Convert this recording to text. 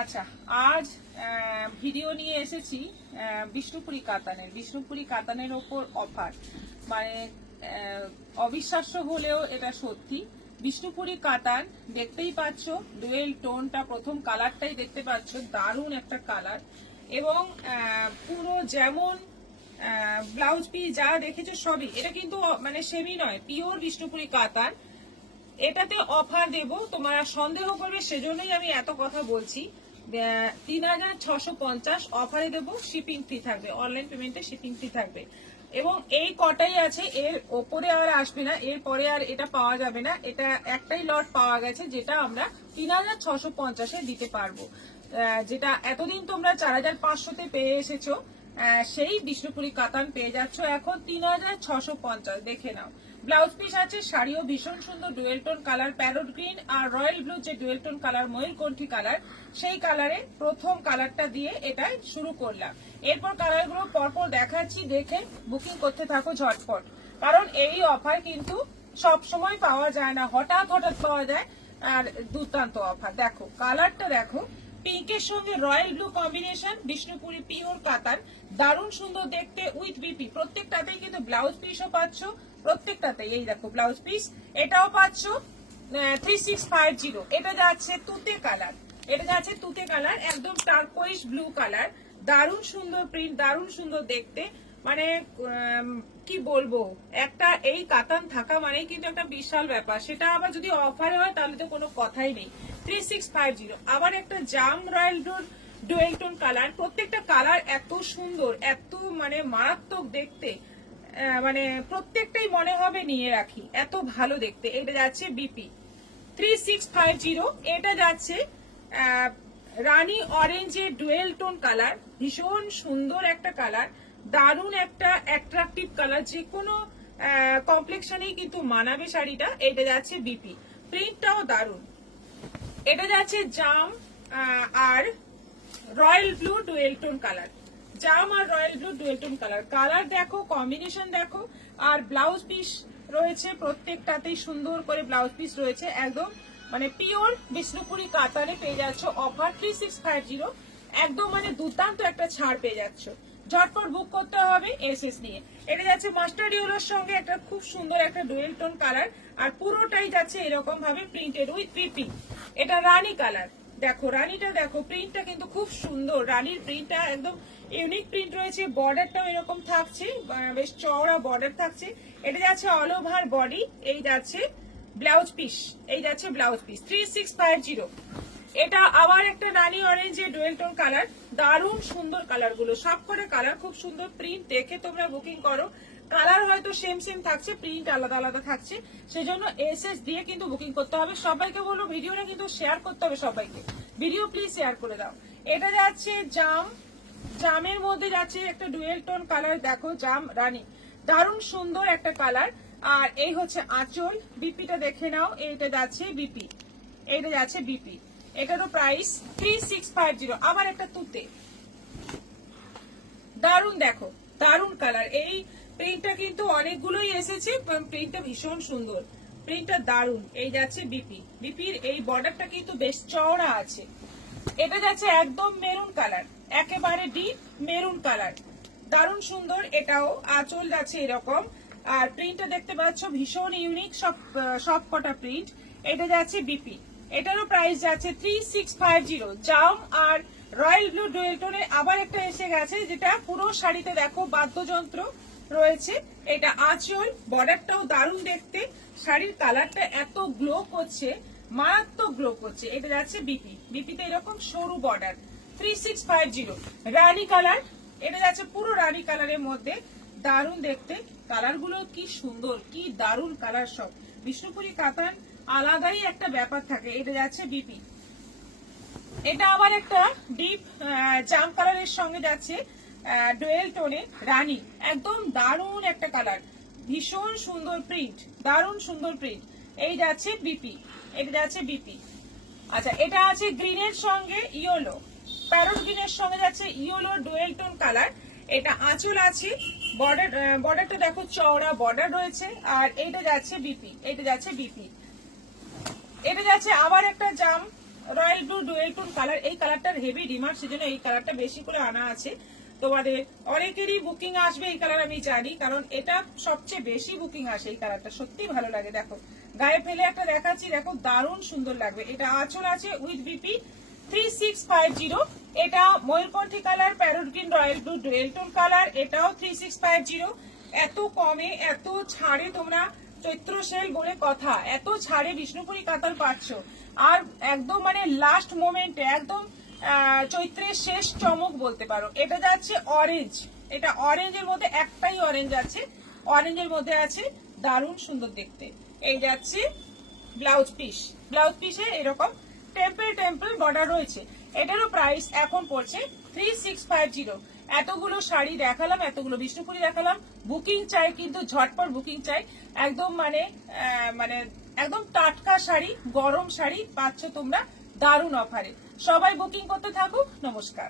আচ্ছা, আজ ভিডিও নিয়ে এসেছি বিষ্ণুপুরি কাতানের ওপর অফার। মানে অবিশ্বাস্য হলেও এটা সত্যি। বিষ্ণুপুরি কাতান দেখতেই পাচ্ছ, ডুয়েল টোনটা, প্রথম কালারটাই দেখতে পাচ্ছ, দারুণ একটা কালার। এবং পুরো যেমন ব্লাউজ পিস যা দেখেছো সবই, এটা কিন্তু মানে সেমি নয়, পিওর বিষ্ণুপুরি কাতান। এটাতে অফার দেব, তোমরা সন্দেহ করবে সেজন্যই আমি এত কথা বলছি। 3650 অফারে দেব, শিপিং ফ্রি থাকবে, অনলাইন পেমেন্টে শিপিং ফ্রি থাকবে। এবং এই কটাই আছে, এর ওপরে আর আসবে না, এরপরে আর এটা পাওয়া যাবে না। এটা একটাই লট পাওয়া গেছে যেটা আমরা 3650-এ দিতে পারবো। যেটা এতদিন তোমরা 4500-তে পেয়ে এসেছো, সেই বিষ্ণুপুরি কাতান পেয়ে যাচ্ছ এখন 3650। দেখে নাও, ব্লাউজ পিস আছে, শাড়িও ভীষণ সুন্দর, dual tone colour, parrot green আর রয়্যাল ব্লু, যে ডুয়েল টোন কালার, ময়ূরকণ্ঠী কালার, সেই কালারে প্রথম কালারটা দিয়ে এটাই শুরু করলাম। এরপর কালারগুলো পরপর দেখাচ্ছি, দেখে বুকিং করতে থাকো ঝটপট। কারণ এই অফার কিন্তু সব সময় পাওয়া যায় না, হঠাৎ হঠাৎ পাওয়া যায়। আর দুর্দান্ত অফার। দেখো কালারটা, দেখো পিঙ্কের সঙ্গে royal blue combination, Bishnupuri pure কাতান, দারুণ সুন্দর দেখতে উইথ বিপি। প্রত্যেকটাতেই কিন্তু ব্লাউজ পিসও পাচ্ছ, প্রত্যেকটাতেই। এই দেখো ব্লাউজ পিস, এটাও পাচ্ছ 3650। এটা যাচ্ছে তুতে কালার, এটা যাচ্ছে তুতে কালার, একদম টার্কোইশ ব্লু কালার, দারুণ সুন্দর প্রিন্ট, দারুণ সুন্দর দেখতে। মানে কি বলবো, একটা এই কাতান থাকা মানে কিন্তু একটা বিশাল ব্যাপার। সেটা আবার যদি অফারে হয় তাহলে তো কোনো কথাই নেই। 3650। আবার একটা জাম রয়্যাল ব্লুর ডুয়েল টোন কালার, প্রত্যেকটা কালার এত সুন্দর, এত মানে মারাত্মক দেখতে, মানে প্রত্যেকটাই মনে হবে নিয়ে রাখি, এত ভালো দেখতে। এটা যাচ্ছে বিপি 3650। এটা যাচ্ছে রানী অরেঞ্জের ডুয়েল টোন কালার, ভীষণ সুন্দর একটা কালার, দারুণ একটা অ্যাট্রাকটিভ কালার, যে কোনো কমপ্লেক্সনেই কিন্তু মানাবে শাড়িটা। এটা যাচ্ছে বিপি, প্রিন্টটাও দারুণ। এটা যাচ্ছে জাম আর royal blue dual tone colour, জাম আর royal blue dual tone colour. Colour দেখো, কম্বিনেশন দেখো। আর ব্লাউজ পিস রয়েছে প্রত্যেকটাতেই, সুন্দর করে ব্লাউজ পিস রয়েছে, একদম মানে পিওর বিষ্ণুপুরি কাতারে পেয়ে যাচ্ছ অফার 3650। একদম মানে দুর্দান্ত একটা ছাড় পেয়ে যাচ্ছ। ঝটপট বুক করতে হবে এসএস নিয়ে। এটা যাচ্ছে মাস্টার্ড ইয়েলোর সঙ্গে একটা খুব সুন্দর একটা ডুয়েল টোন কালার, আর পুরোটাই যাচ্ছে এরকম ভাবে প্রিন্টেড উইথ পিপি। এটা রানী কালার, দেখো রানীটা দেখো, প্রিন্টটা কিন্তু খুব সুন্দর, রানীর প্রিন্টটা একদম ইউনিক প্রিন্ট রয়েছে। বর্ডারটাও এরকম থাকছে, বেশ চওড়া বর্ডার থাকছে। এটা যাচ্ছে অল ওভার বডি, এই যাচ্ছে ব্লাউজ পিস, এই যাচ্ছে ব্লাউজ পিস 3650। এটা আবার একটা রানী অরেঞ্জের ডুয়েল টোন কালার, দারুণ সুন্দর কালার গুলো, সব করে কালার খুব সুন্দর। প্রিন্ট দেখে তোমরা বুকিং করো। কালার হয়তো সেম সেম থাকছে, প্রিন্ট আলাদা আলাদা থাকছে, সেজন্য এসএস দিয়ে কিন্তু বুকিং করতে হবে। সবাইকে বলবো ভিডিওটা কিন্তু শেয়ার করতে হবে সবাইকে, ভিডিও প্লিজ শেয়ার করে দাও। এটা যাচ্ছে জাম, জামের মধ্যে যাচ্ছে একটা ডুয়েল টোন কালার, দেখো জাম রানী, দারুণ সুন্দর একটা কালার। আর এই হচ্ছে আঁচল, বিপিটা দেখে নাও, এইটা যাচ্ছে বিপি, এইটা যাচ্ছে বিপি। এটারও প্রাইস 3650। আবার একটা তুতে, দারুণ দেখো, দারুণ কালার। এই প্রিন্টটা কিন্তু অনেকগুলোই এসেছে, প্রিন্টটা ভীষণ সুন্দর, প্রিন্টটা দারুণ। এই যাচ্ছে বিপি, বিপির এই বর্ডারটা কিন্তু বেশ চওড়া আছে। এটা যাচ্ছে একদম মেরুন কালার, একেবারে ডিপ মেরুন কালার, দারুণ সুন্দর। এটাও আঁচল যাচ্ছে এরকম, আর প্রিন্টটা দেখতে পাচ্ছ ভীষণ ইউনিক, সব কটা প্রিন্ট। এটা যাচ্ছে বিপি, এটারও প্রাইস যাচ্ছে 3650। জাম আর রয়্যাল ব্লু ডুয়েল টোনে আবার একটা এসে গেছে, যেটা পুরো শাড়িতে দেখো বাদ্যযন্ত্র রয়েছে। এটা আঁচল, বর্ডারটাও দারুণ দেখতে, শাড়ির কালারটা এত গ্লো করছে, মারাত্মক গ্লো করছে। এটা যাচ্ছে বিপি, বিপিতে এরকম সরু বর্ডার 3650। রানী কালার, এটা যাচ্ছে পুরো রানী কালারের মধ্যে, দারুণ দেখতে। কালারগুলো কি সুন্দর, কি দারুণ কালার সব। বিষ্ণুপুরি কাতান আলাদাই একটা ব্যাপার থাকে। এটা যাচ্ছে বিপি, এটা আবার একটা ডিপ জাম কালারের সঙ্গে যাচ্ছে ডুয়েল টোনে রানী, একদম দারুণ একটা কালার, ভীষণ সুন্দর প্রিন্ট, দারুণ সুন্দর প্রিন্ট। এই যাচ্ছে বিপি, এটা যাচ্ছে বিপি। আচ্ছা, এটা আছে গ্রিনের সঙ্গে ইয়েলো, প্যারট গ্রিনের সঙ্গে যাচ্ছে ইয়েলো ডুয়েল টোন কালার। এটা আঁচল আছে, বর্ডারটা দেখো চওড়া বর্ডার রয়েছে। আর এটা যাচ্ছে বিপি, এটা যাচ্ছে বিপি। এটা যাচ্ছে আবার একটা জাম royal blue dual tone colour, এই কালারটার হেভি ডিমান্ড, সেজন্য এই কালারটা বেশি করে আনা আছে। তোমাদের অনেকেরই বুকিং আসবে এই কালার আমি জানি, কারণ এটা সবচেয়ে বেশি বুকিং আসে এই কালারটা, সত্যি ভালো লাগে। দেখো গায়ে ফেলে একটা দেখাচ্ছি, দেখো দারুণ সুন্দর লাগবে। এটা আঁচল আছে উইথ বিপি 3650, এটা ময়ূরকণ্ঠী colour, parrot green royal blue dual tone colour, এটাও 3650। এত কমে এত ছাড়ে, তোমরা চৈত্র সেল বলে কথা, এত ছাড়ে বিষ্ণুপুরি কাতার পাচ্ছ। আর একদম মানে লাস্ট মোমেন্টে একদম চৈত্রের শেষ চমক বলতে পারো। এটা যাচ্ছে অরেঞ্জ, এটা অরেঞ্জের মধ্যে একটাই অরেঞ্জ আছে, অরেঞ্জের মধ্যে আছে দারুণ সুন্দর দেখতে। এই যাচ্ছে ব্লাউজ পিস, ব্লাউজ পিসে এরকম টেম্পল টেম্পল বর্ডার রয়েছে। এটারও প্রাইস এখন পড়ছে 3650। এতগুলো শাড়ি দেখালাম, এতগুলো বিষ্ণুপুরি দেখালাম, বুকিং চাই কিন্তু ঝটপট বুকিং চাই। একদম মানে একদম টাটকা শাড়ি, গরম শাড়ি পাচ্ছ তোমরা দারুণ অফারে। সবাই বুকিং করতে থাকো। নমস্কার।